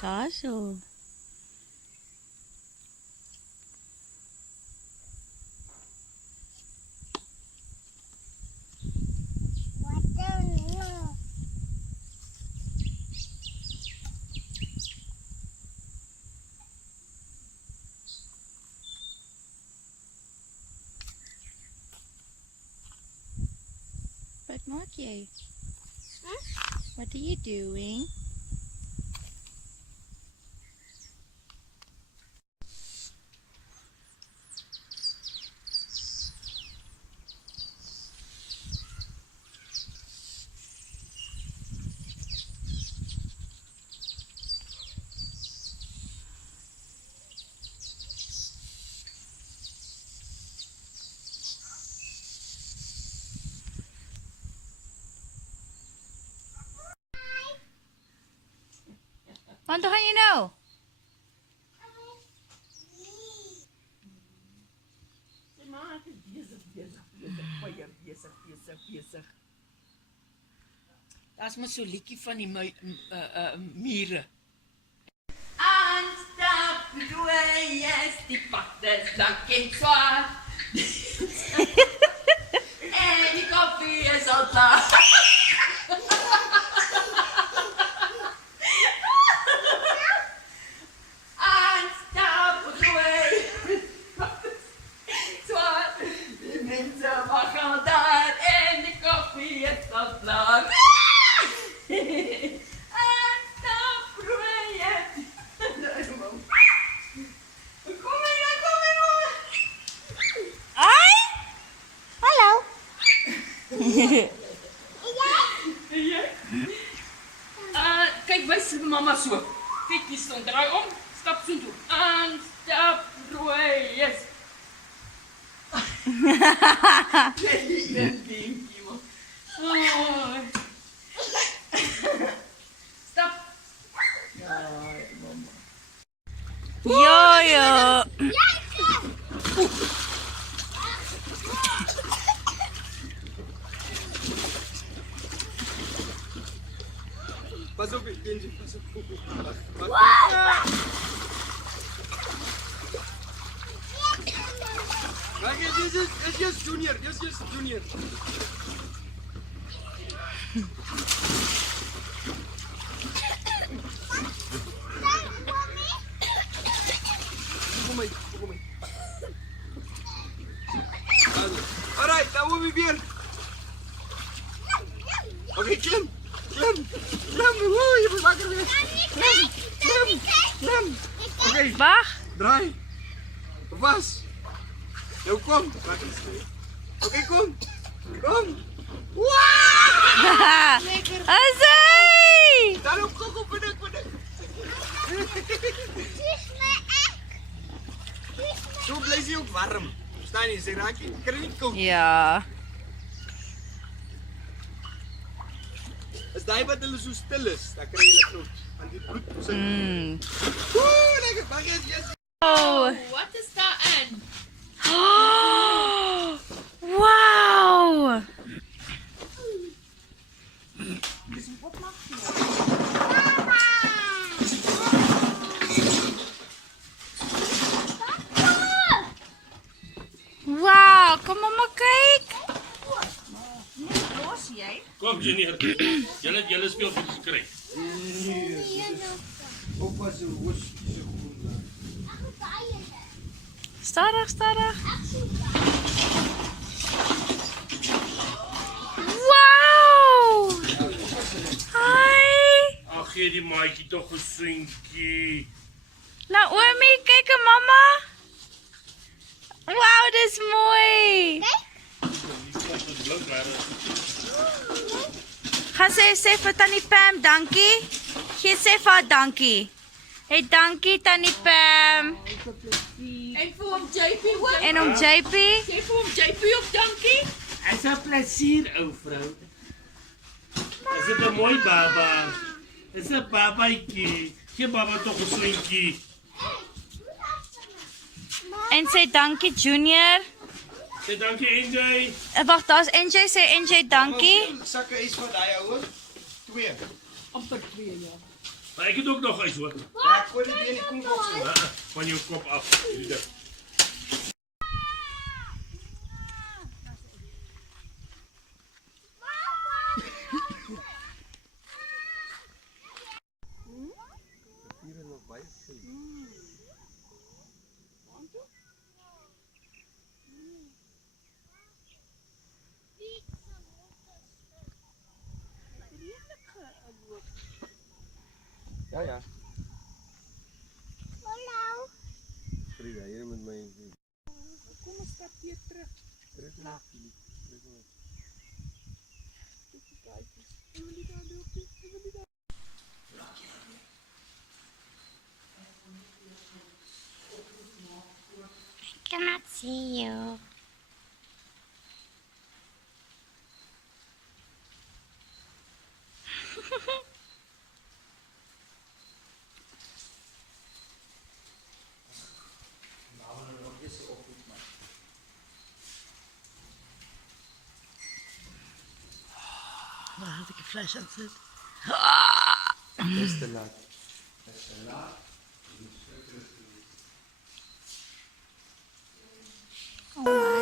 Daar so. Wat maak jy? What are you doing? Want waar gaan jy nou? Sy ma is besig. Daar's mos so 'n liedjie van die mure. Aanstap, rooi is die pad is lank en zwaar. En die koffie is al klaar. Kijk, wys mama so. Kyk, hier stond, draai om, stap so toe. Aan, stap, rooi, yes. Een dinkie, man. Stap. Ja, mama. Jojo. Pas op, Benji, pas op. Wacht, dit is just junior, dit is just junior. Kom mee. Alright, now we begin. Okay, Kim. Klim, woe, je moet wakker weer. Klim. Oké, Wag. draai. Was. Nou kom. Oké, kom. Asai! Daarom kom, bedik. Zo blijft hij ook warm. Staan je, ze raak je, krijg niet koud. Ja. As daai wat hulle so stil is, dan kry jy hulle aan die bloed sit. Ooh, lekker, mag jy yes. Oh. Wat is daar aan? Wow. Wow, kom mama kyk. Kom Junior, julle speel goed gekry. Oppas so hoes so goed. Stadig. Wow. Hi. Ag gee die maatjie tog 'n soentjie. Naomi, kyk aan mama. Wow, dis mooi. Gaan sê vir Tannie Pam dankie. Gee sê vir haar dankie. Hey, dankie Tannie Pam. En vir hom JP ook. En om JP. Sê vir hom JP ook dankie. Is 'n plesier ou vrou. Is dit 'n mooi baba? Is 'n babaatjie. Gee baba tog 'n soentjie. En sê dankie Junior. Sê dankie NJ. Wag, daar's NJ, sê NJ dankie. Sakke is vir daai ouer. 2. Amper 2 jaar. Maar ik het ook nog eens hoor. Ja, gooi die in die koelbox in. Van je kop af. Hier. Hier is nog baie stil. Ja, ja. Hallo. Frida, hier met my. Kom ons stap hier terug. Terug na Filip. Terug na. I cannot see you. Waar had ik een fles aan zitten? Dis te laat. Dis te laat. Oh my.